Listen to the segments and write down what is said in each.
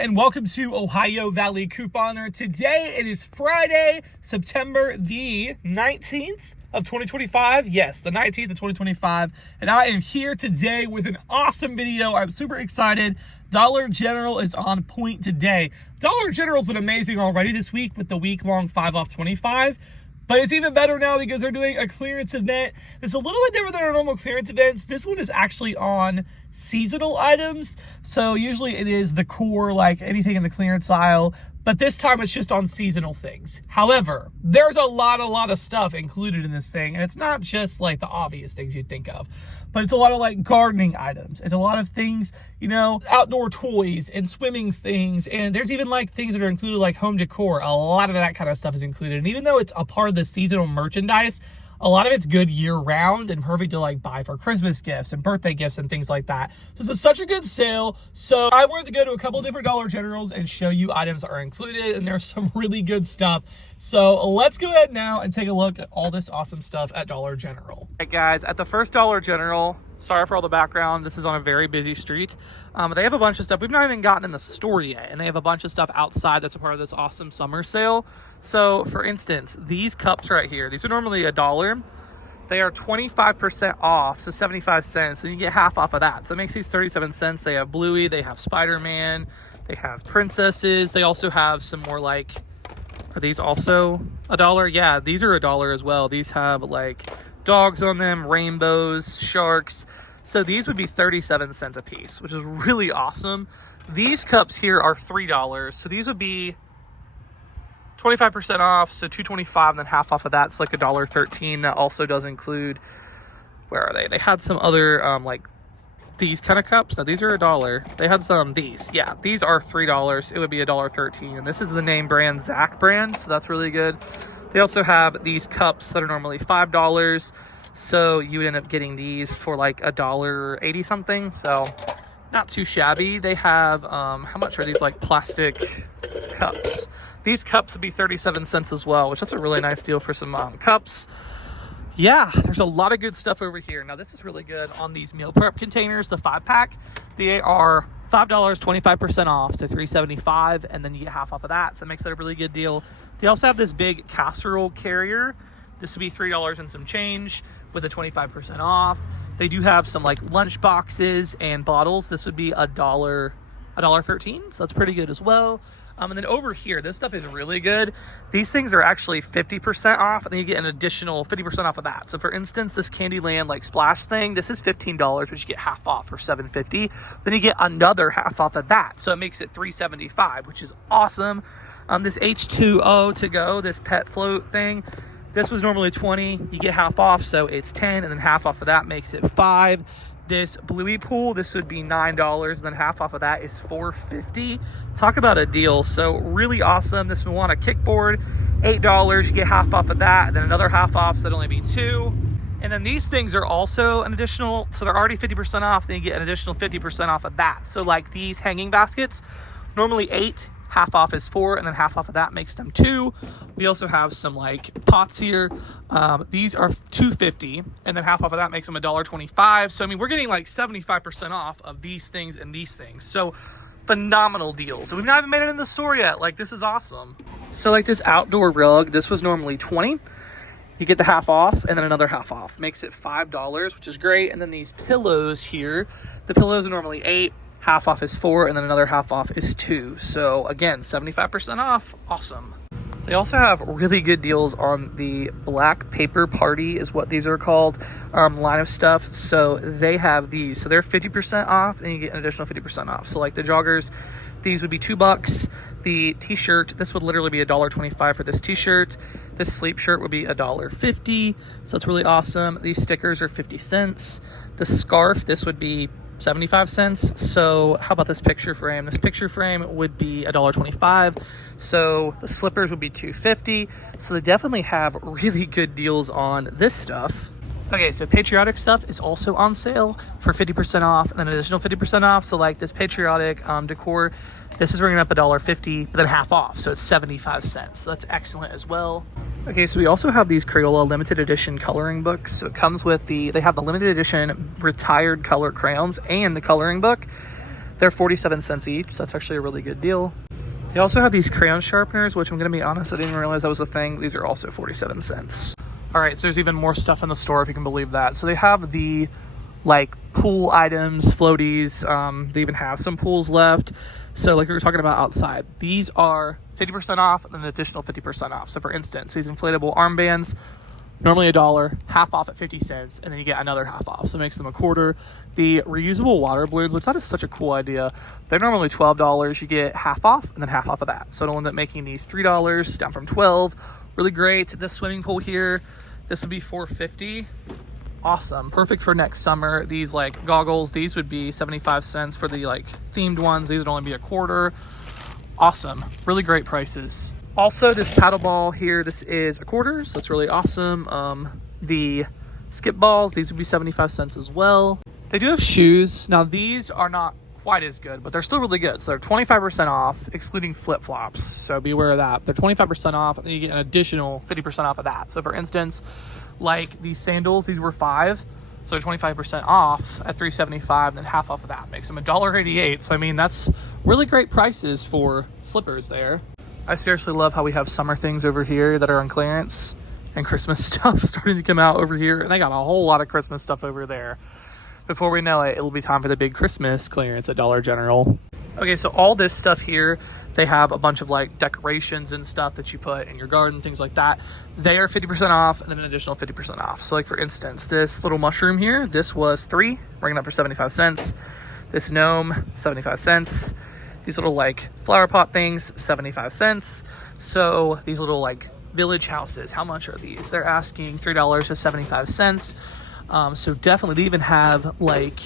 and welcome to Ohio Valley Couponer. Today it is Friday, September the 19th of 2025. Yes, the 19th of 2025. And I am here today with an awesome video. I'm super excited. Dollar General is on point today. Dollar General's been amazing already this week with the week-long 5 off 25. But it's even better now because they're doing a clearance event. It's a little bit different than our normal clearance events. This one is actually on seasonal items. So usually it is the core, like anything in the clearance aisle. But this time it's just on seasonal things. However, there's a lot of stuff included in this thing. And it's not just like the obvious things you'd think of. But it's a lot of like gardening items. It's a lot of things, you know, outdoor toys and swimming things. And there's even like things that are included like home decor. A lot of that kind of stuff is included. And even though it's a part of the seasonal merchandise, a lot of it's good year round and perfect to like buy for Christmas gifts and birthday gifts and things like that. This is such a good sale. So I wanted to go to a couple different Dollar Generals and show you items that are included, and there's some really good stuff. So let's go ahead now and take a look at all this awesome stuff at Dollar General. All right, guys, at the first Dollar General, sorry for all the background. This is on a very busy street. They have a bunch of stuff. We've not even gotten in the store yet, and they have a bunch of stuff outside that's a part of this awesome summer sale. So, for instance, these cups right here, these are normally $1. They are 25% off, so 75 cents, and you get half off of that. So it makes these 37 cents. They have Bluey, they have Spider-Man, they have princesses. They also have some more like, are these also $1? Yeah, these are $1 as well. These have like dogs on them, rainbows, sharks. So these would be 37 cents a piece, which is really awesome. These cups here are $3. So these would be 25% off, so $2.25, and then half off of that's like $1.13. That also does include, where are they? They had some other like these kind of cups. No, these are $1. They had some these. Yeah, these are $3. It would be $1.13. And this is the name brand Zach brand, so that's really good. They also have these cups that are normally $5. So you would end up getting these for like $1.80 something. So not too shabby. They have, how much are these like plastic cups? These cups would be 37 cents as well, which that's a really nice deal for some cups. Yeah, there's a lot of good stuff over here. Now this is really good on these meal prep containers, the 5-pack. They are $5, 25% off to $3.75, and then you get half off of that. So it makes it a really good deal. They also have this big casserole carrier. This would be $3 and some change with a 25% off. They do have some like lunch boxes and bottles. This would be $1.13, so that's pretty good as well. And then over here, this stuff is really good. These things are actually 50% off, and then you get an additional 50% off of that. So for instance, this Candyland like splash thing, this is $15, but you get half off for $7.50. Then you get another half off of that. So it makes it $3.75, which is awesome. This H2O to go, this pet float thing, this was normally $20. You get half off, so it's $10, and then half off of that makes it $5. This Bluey pool, this would be $9, and then half off of that is $4.50. Talk about a deal. So really awesome. This Moana kickboard, $8. You get half off of that, and then another half off, so that'd only be $2. And then these things are also an additional, so they're already 50% off, then you get an additional 50% off of that. So like these hanging baskets, normally $8. Half off is $4, and then half off of that makes them $2. We also have some like pots here. These are $2.50, and then half off of that makes them $1.25. So I mean, we're getting like 75% off of these things and these things. So phenomenal deals. We've not even made it in the store yet. Like, this is awesome. So like this outdoor rug, this was normally $20. You get the half off and then another half off. Makes it $5, which is great. And then these pillows here, the pillows are normally $8. Half off is $4, and then another half off is $2. So again, 75% off. Awesome. They also have really good deals on the Black Paper Party is what these are called, line of stuff. So they have these. So they're 50% off, and you get an additional 50% off. So like the joggers, these would be $2. The t-shirt, this would literally be $1.25 for this t-shirt. This sleep shirt would be $1.50. So that's really awesome. These stickers are 50 cents. The scarf, this would be 75 cents. So how about this picture frame? This picture frame would be $1.25. So the slippers would be $2.50. So they definitely have really good deals on this stuff. Okay, so Patriotic stuff is also on sale for 50% off and then an additional 50% off. So like this Patriotic decor, this is bringing up $1.50, but then half off. So it's 75 cents. So that's excellent as well. Okay, so we also have these Crayola limited edition coloring books. So it comes with they have the limited edition retired color crayons and the coloring book. They're 47 cents each. So that's actually a really good deal. They also have these crayon sharpeners, which I'm going to be honest, I didn't realize that was a thing. These are also 47 cents. All right, so there's even more stuff in the store, if you can believe that. So they have the like pool items, floaties. They even have some pools left. So like we were talking about outside, these are 50% off and an additional 50% off. So for instance, these inflatable armbands, normally $1, half off at 50 cents, and then you get another half off. So it makes them a quarter. The reusable water balloons, which that is such a cool idea, they're normally $12. You get half off and then half off of that. So it'll end up making these $3 down from $12. Really great. This swimming pool here, this would be $4.50. Awesome. Perfect for next summer. These like goggles, these would be 75 cents for the like themed ones. These would only be a quarter. Awesome. Really great prices. Also, this paddle ball here, this is a quarter, so that's really awesome. The skip balls, these would be 75 cents as well. They do have shoes. Now, these are not quite as good, but they're still really good. So they're 25% off, excluding flip-flops. So be aware of that. They're 25% off, and then you get an additional 50% off of that. So for instance, like these sandals, these were $5. So they're 25% off at $3.75, then half off of that makes them $1.88. So I mean, that's really great prices for slippers there. I seriously love how we have summer things over here that are on clearance and Christmas stuff starting to come out over here. And they got a whole lot of Christmas stuff over there. Before we know it, it'll be time for the big Christmas clearance at Dollar General. Okay, so all this stuff here, they have a bunch of like decorations and stuff that you put in your garden, things like that. They are 50% off and then an additional 50% off. So like for instance, this little mushroom here, this was $3, bringing it up for 75 cents. This gnome, 75 cents. These little like flower pot things, 75 cents. So these little like village houses, how much are these? They're asking $3 to 75 cents. So definitely they even have like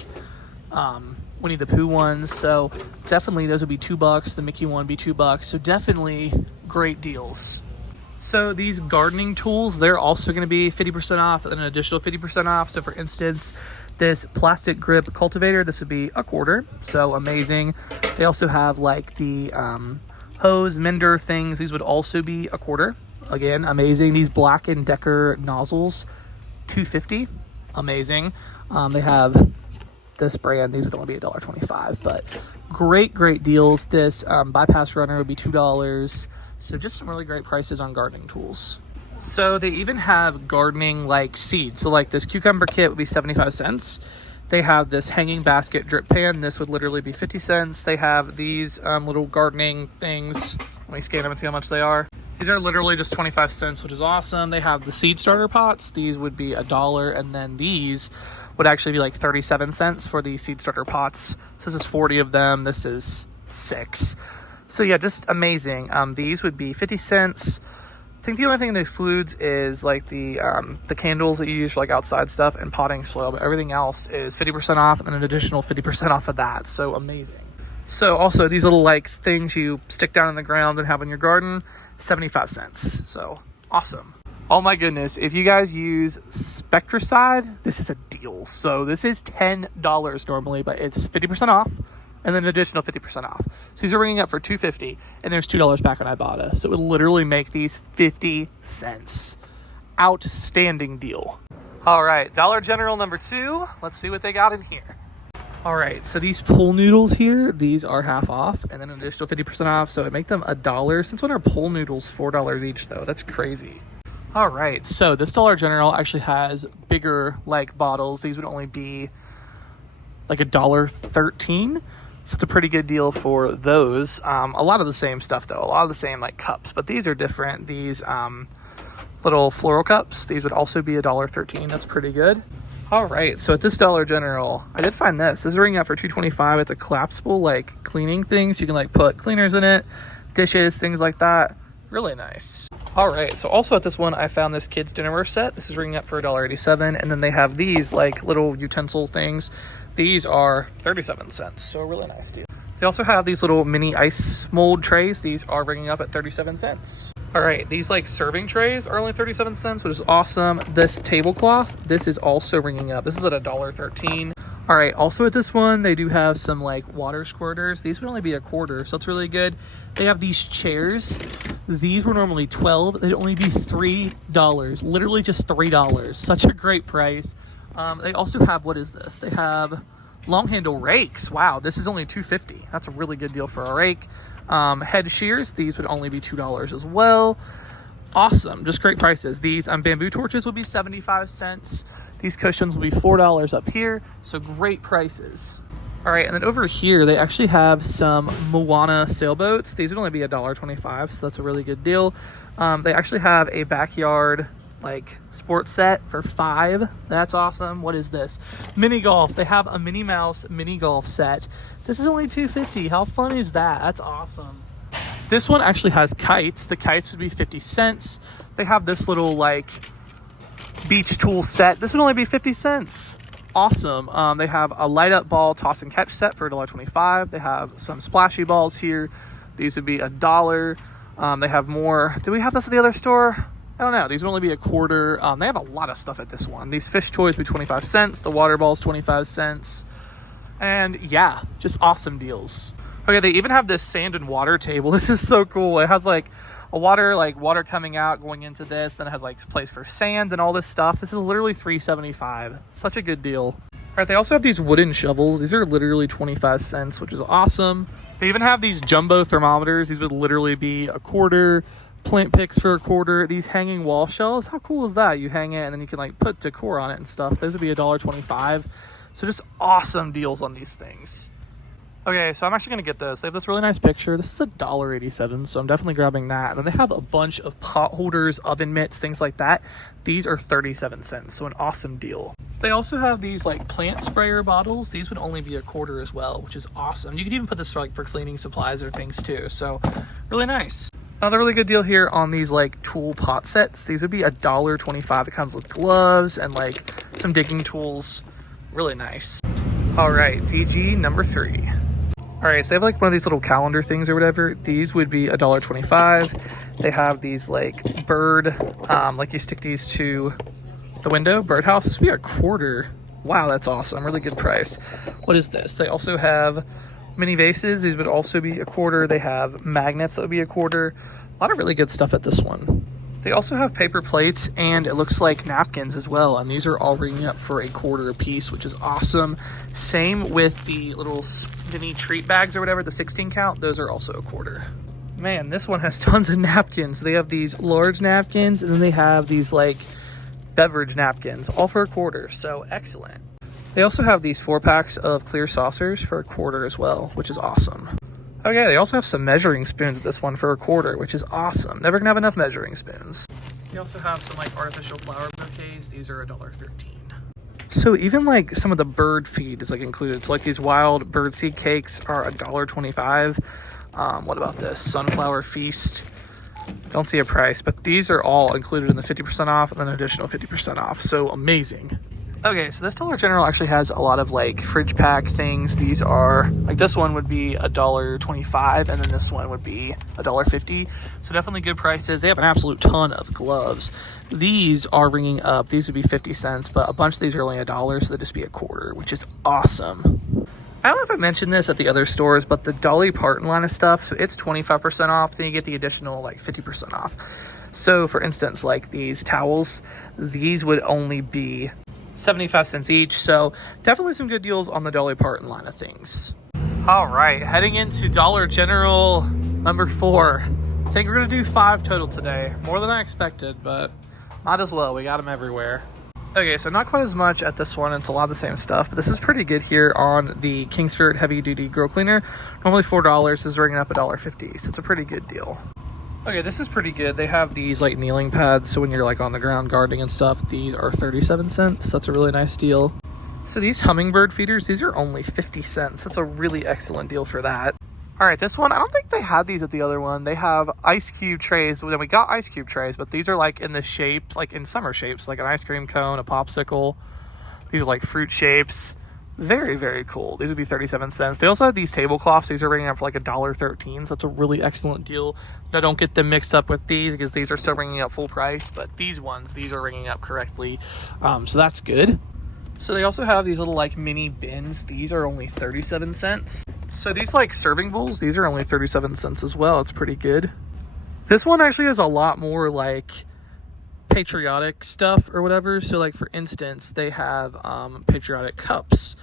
Winnie the Pooh ones. So definitely those would be $2. The Mickey one would be $2. So definitely great deals. So these gardening tools, they're also going to be 50% off and an additional 50% off. So for instance, this plastic grip cultivator, this would be a quarter. So amazing. They also have like the hose mender things. These would also be a quarter. Again, amazing. These Black & Decker nozzles, $2.50. Amazing. They have this brand. These would only be $1.25, but great deals. This bypass runner would be $2. So just some really great prices on gardening tools. So they even have gardening like seeds. So like this cucumber kit would be 75 cents. They have this hanging basket drip pan. This would literally be 50 cents. They have these little gardening things. Let me scan them and see how much they are. These are literally just 25 cents, which is awesome. They have the seed starter pots. These would be $1. And then these would actually be like 37 cents for the seed starter pots. So this is 40 of them. This is 6. So yeah, just amazing. These would be 50 cents. I think the only thing that excludes is like the candles that you use for like outside stuff and potting soil, but everything else is 50% off and an additional 50% off of that. So amazing. So also these little like things you stick down in the ground and have in your garden, 75 cents. So awesome. Oh my goodness. If you guys use Spectracide, this is a deal. So this is $10 normally, but it's 50% off. And then an additional 50% off. So these are ringing up for $2.50, and there's $2 back on Ibotta. So it would literally make these 50 cents. Outstanding deal. All right, Dollar General number 2. Let's see what they got in here. All right, so these pool noodles here, these are half off, and then an additional 50% off. So it make them $1. Since when are pool noodles $4 each though? That's crazy. All right, so this Dollar General actually has bigger like bottles. These would only be like $1.13. So it's a pretty good deal for those. A lot of the same stuff though, a lot of the same like cups, but these are different. These little floral cups, these would also be $1.13. That's pretty good. All right, so at this Dollar General, I did find this. This is ringing out for $2.25. It's a collapsible like cleaning thing, so you can like put cleaners in it, dishes, things like that. Really nice. All right, so also at this one, I found this kids dinnerware set. This is ringing up for $1.87, and then they have these like little utensil things. These are 37 cents, so a really nice deal. They also have these little mini ice mold trays. These are ringing up at 37 cents. All right, these like serving trays are only 37 cents, which is awesome. This tablecloth, this is also ringing up. This is at $1.13. All right, also at this one, they do have some like water squirters. These would only be a quarter, so it's really good. They have these chairs. These were normally $12. They'd only be $3, literally just $3. Such a great price. They also have, what is this? They have long handle rakes. Wow, this is only $2.50. That's a really good deal for a rake. Head shears, these would only be $2 as well. Awesome, just great prices. These bamboo torches would be 75 cents. These cushions will be $4 up here, so great prices. All right, and then over here, they actually have some Moana sailboats. These would only be $1.25, so that's a really good deal. They actually have a backyard like sports set for $5. That's awesome. What is this? Mini golf. They have a Minnie Mouse mini golf set. This is only $2.50. How fun is that? That's awesome. This one actually has kites. The kites would be 50 cents. They have this little like beach tool set. This would only be 50 cents. Awesome. They have a light up ball toss and catch set for $1.25. They have some splashy balls here. These would be $1. They have more. Do we have this at the other store? I don't know. These would only be $0.25. They have a lot of stuff at this one. These fish toys would be 25 cents. The water balls, 25 cents. And yeah, just awesome deals. Okay, they even have this sand and water table. This is so cool. It has like a water coming out, going into this. Then it has like a place for sand and all this stuff. This is literally $3.75. Such a good deal. All right, they also have these wooden shovels. These are literally 25 cents, which is awesome. They even have these jumbo thermometers. These would literally be $0.25. Plant picks for $0.25. These hanging wall shelves. How cool is that? You hang it and then you can like put decor on it and stuff. Those would be $1.25. So just awesome deals on these things. Okay, so I'm actually going to get this. They have this really nice picture. This is $1.87, so I'm definitely grabbing that. And then they have a bunch of pot holders, oven mitts, things like that. These are 37 cents, so an awesome deal. They also have these like plant sprayer bottles. These would only be $0.25 as well, which is awesome. You could even put this for cleaning supplies or things too, so really nice. Another really good deal here on these like tool pot sets. These would be $1.25. It comes with gloves and like some digging tools. Really nice. All right, DG number 3. All right, so they have like one of these little calendar things or whatever. These would be $1.25. They have these like bird, like you stick these to the window, birdhouse. This would be $0.25. Wow, that's awesome. Really good price. What is this? They also have mini vases. These would also be $0.25. They have magnets that would be $0.25. A lot of really good stuff at this one. They also have paper plates and it looks like napkins as well. And these are all ringing up for $0.25 a piece, which is awesome. Same with the little mini treat bags or whatever, the 16 count. Those are also $0.25. Man, this one has tons of napkins. They have these large napkins and then they have these like beverage napkins, all for $0.25. So excellent. They also have these 4-packs of clear saucers for $0.25 as well, which is awesome. Okay, they also have some measuring spoons at this one for $0.25, which is awesome. Never gonna have enough measuring spoons. They also have some like artificial flower bouquets. These are $1.13. So even like some of the bird feed is like included. So like these wild bird seed cakes are $1.25. What about this? Sunflower feast. Don't see a price, but these are all included in the 50% off and then an additional 50% off. So amazing. Okay, so this Dollar General actually has a lot of like fridge pack things. These are like, this one would be $1.25 and then this one would be $1.50. So definitely good prices. They have an absolute ton of gloves. These are ringing up. These would be 50 cents, but a bunch of these are only $1, so they'd just be $0.25, which is awesome. I don't know if I mentioned this at the other stores, but the Dolly Parton line of stuff, so it's 25% off, then you get the additional like 50% off. So for instance, like these towels, these would only be 75 cents each, so definitely some good deals on the Dolly Parton line of things. All right, heading into Dollar General number 4. I think we're gonna do 5 total today. More than I expected, but might as well. We got them everywhere. Okay, so not quite as much at this one. It's a lot of the same stuff, but this is pretty good here on the Kingsford Heavy Duty Grill Cleaner. Normally $4, this is ringing up $1.50, so it's a pretty good deal. Okay, this is pretty good. They have these like kneeling pads, so when you're like on the ground gardening and stuff, these are 37 cents. That's a really nice deal. So these hummingbird feeders, these are only 50 cents. That's a really excellent deal for that. All right, this one, I don't think they had these at the other one. They have ice cube trays. Well, we got ice cube trays, but these are like in the shape, like in summer shapes, like an ice cream cone, a popsicle. These are like fruit shapes. Very, very cool. These would be 37 cents. They also have these tablecloths. These are ringing up for like $1.13. So that's a really excellent deal. Now, don't get them mixed up with these because these are still ringing up full price. But these ones, these are ringing up correctly. So that's good. So they also have these little like mini bins. These are only 37 cents. So these like serving bowls, these are only 37 cents as well. It's pretty good. This one actually has a lot more like Patriotic stuff or whatever. So like for instance, they have Patriotic cups.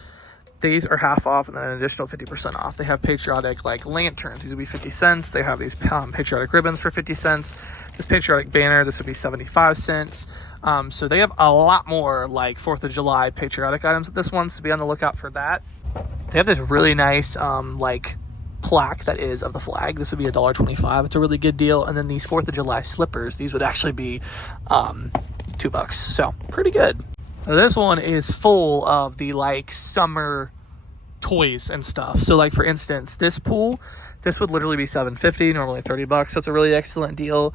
These are half off and then an additional 50% off. They have Patriotic like lanterns. These would be 50 cents. They have these Patriotic ribbons for 50 cents. This Patriotic banner, this would be 75 cents. So they have a lot more like 4th of July Patriotic items at this one, so be on the lookout for that. They have this really nice like plaque that is of the flag. This would be $1.25. It's a really good deal. And then these 4th of July slippers, these would actually be $2. So pretty good. Now, this one is full of the like summer toys and stuff. So like for instance, this pool, this would literally be $7.50, normally $30. So it's a really excellent deal.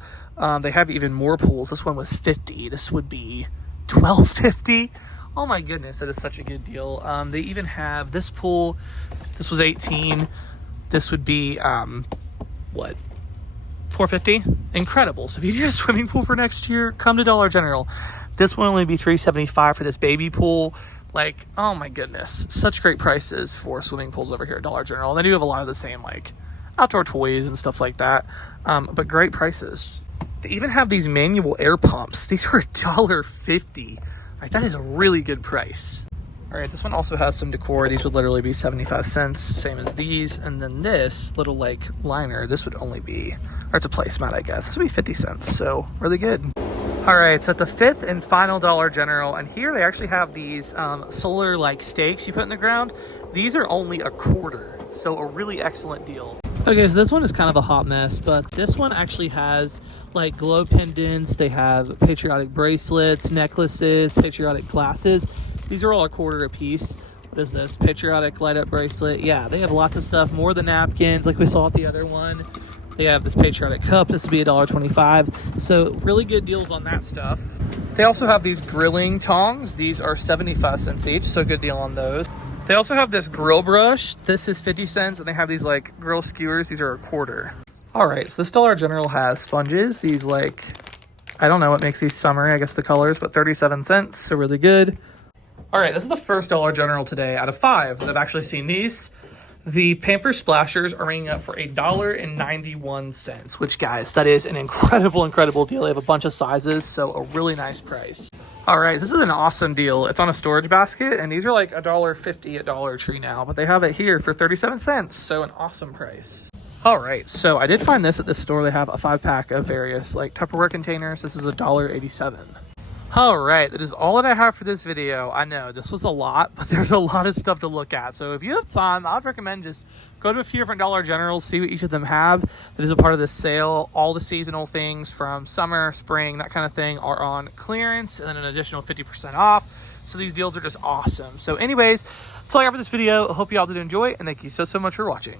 They have even more pools. This one was $50. This would be $12.50. Oh my goodness, that is such a good deal. They even have this pool. This was $18. This would be what, $4.50? Incredible. So if you need a swimming pool for next year, come to Dollar General. This one only be $3.75 for this baby pool. Like, oh my goodness, such great prices for swimming pools over here at Dollar General. And they do have a lot of the same like outdoor toys and stuff like that, but great prices. They even have these manual air pumps. These are $1.50. Like, that is a really good price. All right, this one also has some decor. These would literally be 75 cents, same as these. And then this little like liner, this would only be, or it's a placemat, I guess. This would be 50 cents, so really good. All right, so at the 5th and final Dollar General, and here they actually have these solar like stakes you put in the ground. These are only $0.25, so a really excellent deal. Okay, so this one is kind of a hot mess, but this one actually has like glow pendants. They have patriotic bracelets, necklaces, patriotic glasses. These are all $0.25 a piece. What is this? Patriotic light up bracelet. Yeah, they have lots of stuff, more than napkins like we saw at the other one. They have this patriotic cup. This would be $1.25. So really good deals on that stuff. They also have these grilling tongs. These are 75 cents each, so good deal on those. They also have this grill brush. This is 50 cents, and they have these like grill skewers. These are $0.25. All right, so this Dollar General has sponges. These like, I don't know what makes these summery, I guess the colors, but 37 cents, so really good. All right, this is the first Dollar General today out of 5 that I've actually seen these. The Pampers Splashers are ringing up for $1.91, which, guys, that is an incredible deal. They have a bunch of sizes, so a really nice price. All right, this is an awesome deal. It's on a storage basket, and these are like $1.50 at Dollar Tree now, but they have it here for 37 cents, so an awesome price. All right, so I did find this at this store. They have a 5-pack of various like Tupperware containers. This is $1.87. All right, that is all that I have for this video. I know this was a lot, but there's a lot of stuff to look at. So if you have time, I'd recommend just go to a few different Dollar Generals, see what each of them have. That is a part of this sale. All the seasonal things from summer, spring, that kind of thing are on clearance, and then an additional 50% off. So these deals are just awesome. So anyways, that's all I got for this video. I hope you all did enjoy, and thank you so much for watching.